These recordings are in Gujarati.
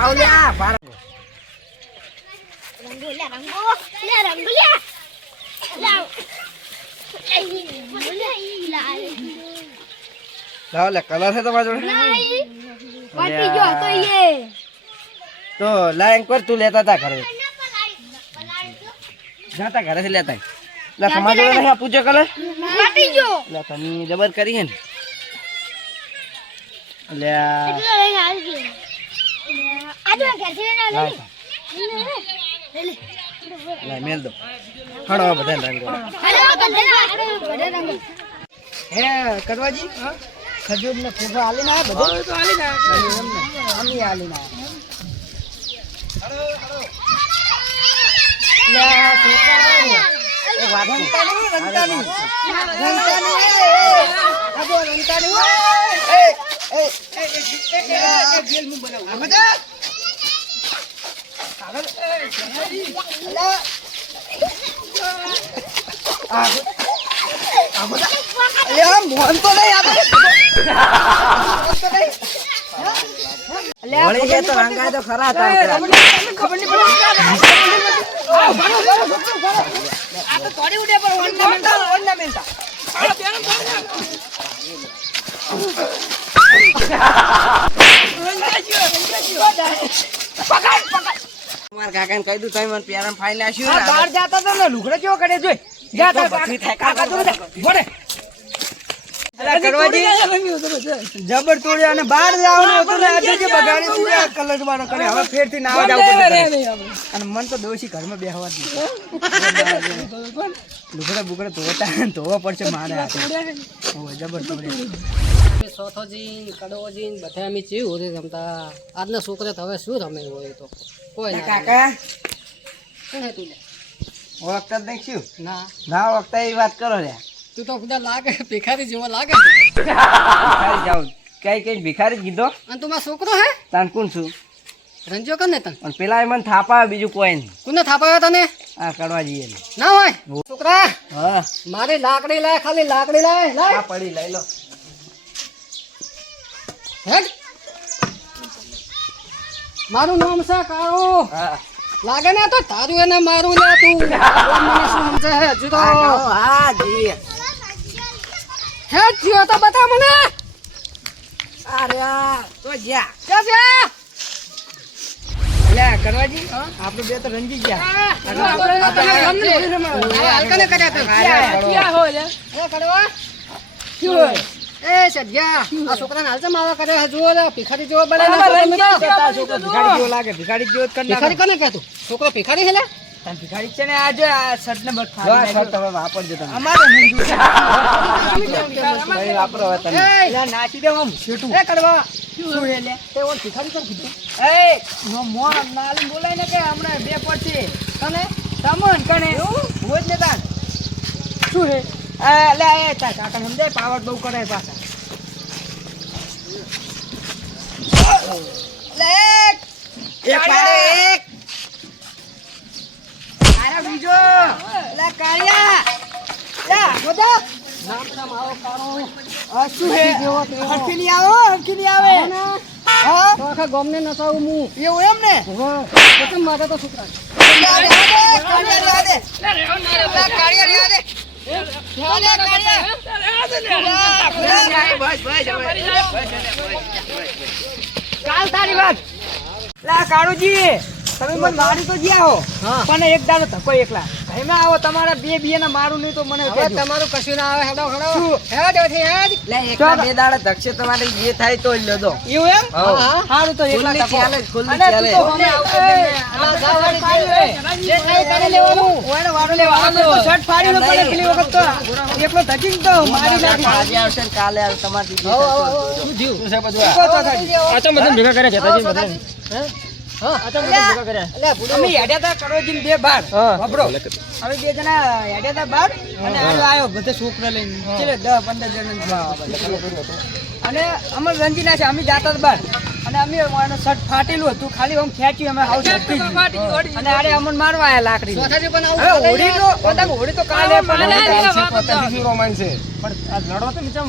આવલ્યા બાર રંગો લે લાવ લાવ લે કલર છે તમારા જોડે પાટી જો તો ये તો લાઈન કર તું લેતા તા ઘરે જાતા ઘરે થી લેતા લે સમાજ જોડે નહીં પૂછો કલર પાટી જો લે તમે જબર કરી હે ને લે એટલો લઈને આવી ગયો આજો ઘર થી ના લે લે મેલ દો ખડો બધા રંગો હે કરવાજી ખજૂર ને ફૂફા આલી ના બધું તો આલી ના અમી આલી ના લે છોકરા એ વાગંતાની રંતાની આજો રંતાની એ જેલ મુ બનાવ મજા કાગળ અલા અલે આ મોહન તો નહીં આપણે અલે વળી તો રંગાય તો ખરા હતા ખબર નહીં પડે આ તો થોડી ઉડે પર ઓર્નામેન્ટ માર કાકાને કહી દઉં તમે મને પ્યારામ ફાઈ નાખ્યું આ બહાર જાતા તો ને લુગડે કેવો કરે જોઈ જાતા કાકા તો બોલે અલા કરવાજી જબર તોડ્યા અને બહાર જવાનું હતું ને આજે જે બગાડી દીધા કલર વાળો કરે હવે ફેરથી નાવા જાવ અને મન તો દોશી ઘરમાં બેહવા દીધું લુગડે બુગડે ધોવા પડશે મારે હાથે જબર તોડ્યા સોથોજી કડોજી બધા અમે ચીવું છે રમતા આજના છોકરા તો હવે શું રમે હોય તો કોઈ ના કાકા શું હે તું ઓળખતા જ નહીં શું ના ના ઓળખતા એ વાત કરો રે તું તો ખુદા લાગે ભિખારી જેવો લાગે ભિખારી જાવ કઈ ભિખારી જ કીધો અને તું મારો છોકરો હે તાન કોણ છું રંજો કર ને તને અને પેલા મને થાપા બીજું કોઈ નહીં કોને થાપાયો તને આ કરવા જઈએ ના હોય છોકરા હા મારી લાકડી લાય ખાલી લાકડી લાય લાય આ પડી લઈ લો હેડ મારું નામ છે કાળો હા લાગે ને તો તારું એને મારું લે તું મને શું સમજે હે હજુ તો હા જી હે જીઓ તો બતા મને અરે તો જા ક્યાં છે લે કરવાજી આપણે બે તો રંજી ગયા હલકાને કર્યા તો ક્યાં હોય લે કડવા શું એ સજ્યા આ છોકરાને હાલ છે માવા કરે જુઓ લે ભિખારી જેવો બને છોકરો ભિખારી જેવો લાગે ભિખારી જેવો જ કરી ભિખારી કોને કહે તું છોકરો ભિખારી છે લે તને ભિખારી છે ને આજે આ શર્ટ ને બસ શર્ટ હવે વાપરજો તમે અમારે નહીં ભાઈ વાપરો હવે તમે લે નાચી દે આમ છેટું એ કડવા શું હે લે તે ઓલ ભિખારી કોણ કીધું એ મોર નાલી બોલાય ને કે હમણાં બે પડશે તને તમન કને હોય ને તાન શું હે લે એ તા કાકા સમજાય પાવર બહુ કરે પાછા લે એક પાડે એક આરા બીજો લે કાળિયા લે બોધા નામ નામ આવો કાળો આ શું હે હરખી આવો હરખી આવે હા તો આખા ગામને નસાવું હું એવું એમ ને કેમ મારે તો છોકરા કાળિયા દે કાલ તારી વાત લા કાળુજી તમે મને મારી તો ગયા હો પણ એક દાડો ધક્કો એકલા એમાં આવો તમારા બે ના મારું નહીં તો મને તમારું કશું ના આવે હેડો હેડો હેડ લે એકલા બે દાડા ધક્સે તમારે જે થાય તો લો દો એવું એમ સારું તો એકલા ધક્કો ખુલ્લી ચાલે જે થાય કરે લેવાનું ઓને વારો લેવાનો તો શર્ટ ફાડી લો પડે પેલી વખત તો એકલો ધકી તો મારી નાખી આજે આવશે ને કાલે આવે તમારી શું જીવ શું છે બધું આ તો બધું ભેગા કરે જતાજી બધા હે હા આ તો બધું ભેગા કરે અમે હેડ્યા તા કરોજીન બે બાર વાપરો હવે બે જણા હેડ્યા તા બાર અને આયો બધે છોકરા લઈને ચલે 10-15 જણા અને અમર રંજીના છે અમે જાતા બાર અને અમે એનો શર્ટ ફાટેલું હતું ખાલી આમ ખેંચ્યું અમે હાઉસ અને આડે અમન મારવા આયા લાકડી સોથાજી પણ હવે હોડી તો કાલે પણ રોમાન છે પણ આ લડવા તો નીચે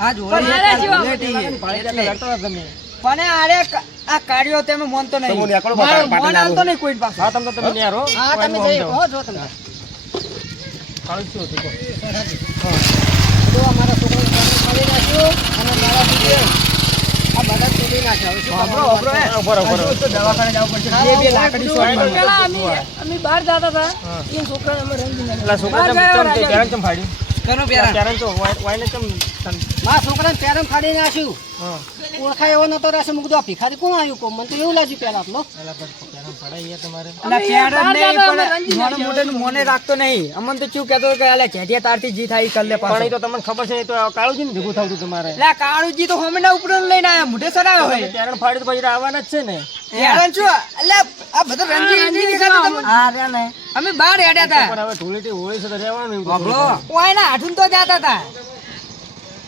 આજ હોળી પણ આ કાર્યો તમે મોનતો નહીં. તમે નેકળો મારો પાટણ મોન હાલતો નહીં કોઈ પાસે. હા તમે તમે ન્યારો હા તમે જઈ હો જો તમે કાળું શું હતું કહો. જો અમારા છોકરાને પાડી નાખ્યો અને મારા બીજે આ બધા તોડી નાખ્યા હવે શું વાપરો, વાપરો, હે. બરાબર. હજુ તો દવાખાને જવું પડશે. બે લાકડી શોધવાની. પેલા અમે બહાર જતા હતા એ છોકરાને અમે રંગી નાખ્યા. એટલે છોકરા ચમ પેરણ ચમ ફાડ્યું ઘણું પહેરા. પેરણ તો વાઈને ચમ મારા છોકરાને પેરણ ફાડી નાખ્યું હા ઓળખાય એવો નતો રહેશે મુક દો ભિખારી કોણ આવ્યું કો મને તો એવું લાગ્યું પેલા તો પેલા પેરણ ફાડાય યાર તમારે અલા પેરણ નહીં, પણ નાના મોઢાનું મોને રાખતો નહીં. અમન તો ચૂ કહેતો કે અલા જેઠિયા તારથી જી થાય ઈ કર લે પણ પાછો. એ તો તમને ખબર છે એ તો કાળુજી ને ભેગું થતું તમારે અલા કાળુજી તો હોમીના ઉપડે લઈને આયા, મોઢે સરાયો હોય. પેરણ ફાડી તો પછી આવવાના જ છે ને હેરાન છું. અલા આ બધું રંજી નહીં દેખાતું તમને? હા રે ને અમે બહાર હેડ્યા હતા. પણ હવે ધૂળેટી હોળી છે તો રહેવાનું એવું તો બાબલો ઓયના હાથું તો જાતા હતા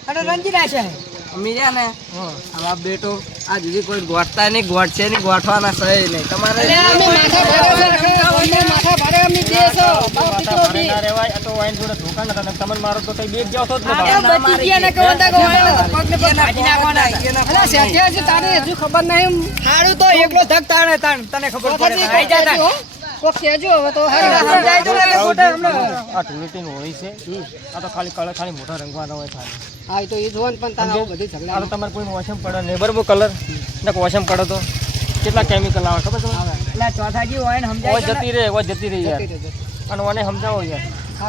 અને રંજી નાખ્યા. અમી રે ને હા આ બેટો આ દીદી કોઈ ગોઠતા નહીં ગોઠશે નહીં ગોઠવાના સહી નહીં તમારે માથા ભારે અમે દેશો ઘરે ના રહેવાય. આ તો વાઈન જોડે ધોકા નતા ને તમને મારો તો કઈ બેગ જાવ તો જ ને બાપ. આ બચી ગયા ને કહો તા કે ઓયના પગને પગ ભાજી નાખવાના હતા. અલા સેઠિયાજી તારે હજુ ખબર નહીં હારું તો એકલો ધક તાણે તને ખબર પડે. આઈ જા તાણ. કોક કહેજો હવે તો સમજાય તો લાગે ખોટા હમણાં. આ ધૂળેટીની હોળી છે આ તો ખાલી કલર ખાલી મોઢા રંગવાના હોય ખાલી. હા એ તો એ જોવાનું પણ તારા આવું બધું આ ઝઘડા તો તમારે કોઈ વોશમ પડે ને બરાબર કલર ને વોશમ પડે તો કેટલા કેમિકલ આવે ખબર છે એટલે ચોથાજી ઓયને ઓય સમજાય તો જતી રહે ઓય જતી રહી યાર અને ઓને સમજાવો યાર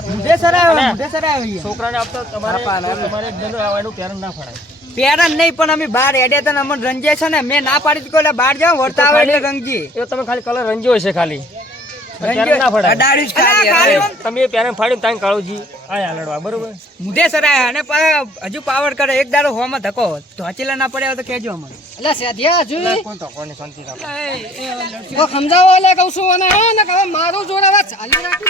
મુઢે સરાયો મુઢે સરાયો યાર. છોકરાને આપતો તમારે તમારે એક દંડો આવવાનું પેરણ ના ફડાય. પેરણ નહીં, પણ અમે બહાર હેડ્યા હતા ને અમને રંજે છે ને મેં ના પાડી દીધી એટલે બહાર જાવ વળતા આવે એટલે રંગજી. એ તમે ખાલી કલર રંજ્યો છે ખાલી પેરણ ના ફડાય. અડાડ્યું જ ખાલી હવે. તમે એ પેરણ ફાડ્યું તાઈ કાળુજી આયા લડવા બરોબર. મુઢે સરાયા અને હજુ પાવર કરે એક દાડો હોમાં ધક્કો ધોચેલા ના પડ્યા હોય તો કહેજો અમને. એટલે સેઠિયા હજુ કોઈ તો કોને શાંતિ રાખો. કોક સમજાવો એટલે કહું છું અને હા ને હવે મારું જોડે હવે ચાલી રાખી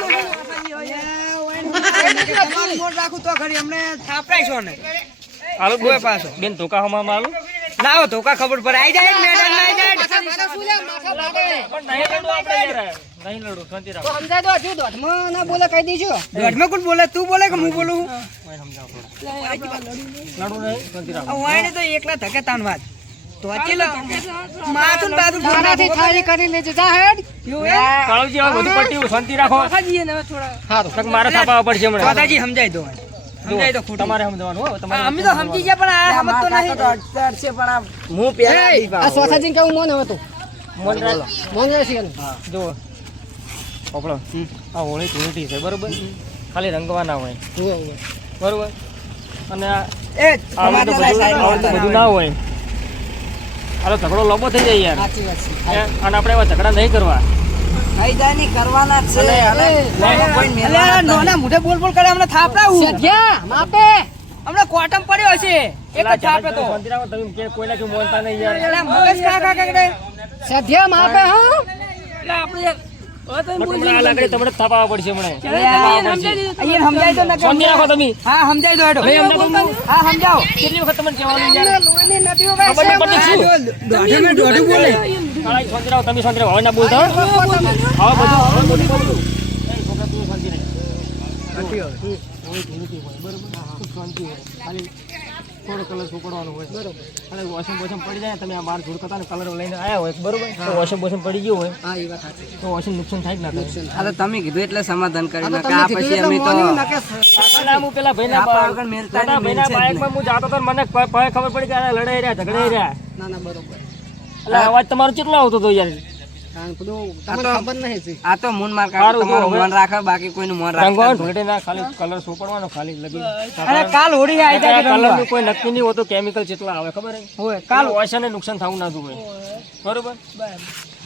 તમારું મોઢ રાખું તો ખરી અમને થાપરાય છો ને હાલો કોઈ પાછો બેન ધોકા હમા માલું લાવો તો કા ખબર પડે. આઈ જાય મેડમ આઈ જાય. પણ નહીં લડવું આપણે યાર નહીં લડવું શાંતિ રાખો. સમજાય તો હજુ દોઢમાં ના બોલે કહી દઈશું દોઢમાં કોણ બોલે? તું બોલે કે હું બોલું? ઓય સમજાવો લડવું નહીં શાંતિ રાખો. વાયને તો એકલા ધકે તાન વાત ધોચેલા માથું ને બાથું ફોડ તારાથી થાળી કરી લેજે જા હેડ કાળુજી હવે બધું પટ્યું શાંતિ રાખો. ખાજીએ ને હવે થોડા સારું તક મારે થાપાવા પડશે હમણાં. દાદાજી સમજાય દો. સમજાય તો ખોટું. તમારે સમજવાનું હો તમારે. અમે તો સમજી ગયા પણ આ સમજતો નહીં. હું પેલા આ સોસાજીને કેવું મોન હવે તું મોન રાખ. મોન રહેશે જો આપણો આ હોળી ધૂળેટી છે બરોબર ખાલી રંગવાના હોય બરોબર અને એ આવું તો બધું ના હોય. આ તો ઝઘડો લાંબો થઈ જાય યાર. સાચી વાત છે અને આપણે એવા ઝઘડા નહીં કરવા. કરવાના છે. કોઈ અલ્યા નોના મોઢે બોલ બોલ કરે અમને થાપડાવું. સેઠિયા માપે અમને કોટમ પડ્યો હશે એક જ થાપે તો. શાંતિ રાખો તમે કે કોઈના કેવું બોલતા નહીં યાર. અલ્યા મગજ કાકા કાકા સેઠિયા માપે હા એટલે આપણે હવે તમે પણ તમને આ લાકડી તમને થાપાવા પડશે હમણાં. અહીંયા સમજાય તો ન શાંતિ રાખો તમે. હા સમજાય દો હેડો. ભાઈ અમને તો હા સમજાવો. કેટલી વખત તમને કહેવાનું યાર. લોહીની નદીઓ ખબર નહીં પડતી શું? દોઢું બોલે. કાળા શાંતિ રાખો તમે શાંતિ રાખો હવે ના બોલતા હો. હવે બધું બોલું. એ છોકરા તું શાંતિ રાખ. શાંતિ હોય ખાલી થોડો કલર સુકડવાનો હોય બરોબર. અને વોશિંગ વોશિંગ પડી જાય ને તમે આ બાર ધૂળકતા ને કલર લઈને આવ્યા હોય બરોબર તો વોશિંગ વોશિંગ પડી ગયું હોય હા એ વાત સાચી તો વોશિંગ નુકસાન થાય જ ના થાય. અરે તમે કીધું એટલે સમાધાન કરી આ તો નાખે. તમે આ કીધું પછી એટલે અમે તો મોની નાખે અને હું પેલા ભાઈના આપણા વગર મેલતા મોટા નહીં, ભાઈના મેલ છે જ બાઇકમાં હું જાતો તો મને ખબર પડી કે આ લડાઈ રહ્યા ઝઘડાઈ રહ્યા. ના ના બરોબર એટલે અવાજ તમારો કેટલો આવતો હતો યાર. કારણ બધું તમને ખબર નહીં છે આ તો મૂન માર સારું કાઢો તમારું જો હવે. મન રાખે બાકી કોઈનું મન રંગવાનો રાખે ધૂળેટી ના ખાલી કલર સોપડવાનો ખાલી લગી અરે કાલ હોળી આવી જાય કલર નું કોઈ નક્કી નહીં હોતું કેમિકલ જેટલા આવે ખબર હે હોય કાલ ઓછાને નુકસાન થવું ના જોઈએ બરોબર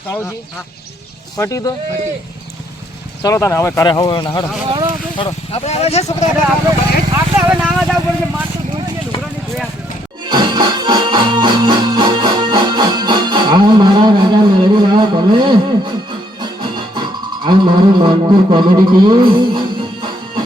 કાળુજી પટી દો ચલો તને હવે કરે હવે હડો હડો આપણે આવે છે છોકરા આપણે હવે નાવા જવું પડશે. મારતો ધોઈ લુગડાની ધોયા. મારા રાજા મેળવી લાવો તમે આ મારું માનપુર કોમેડી ટીમ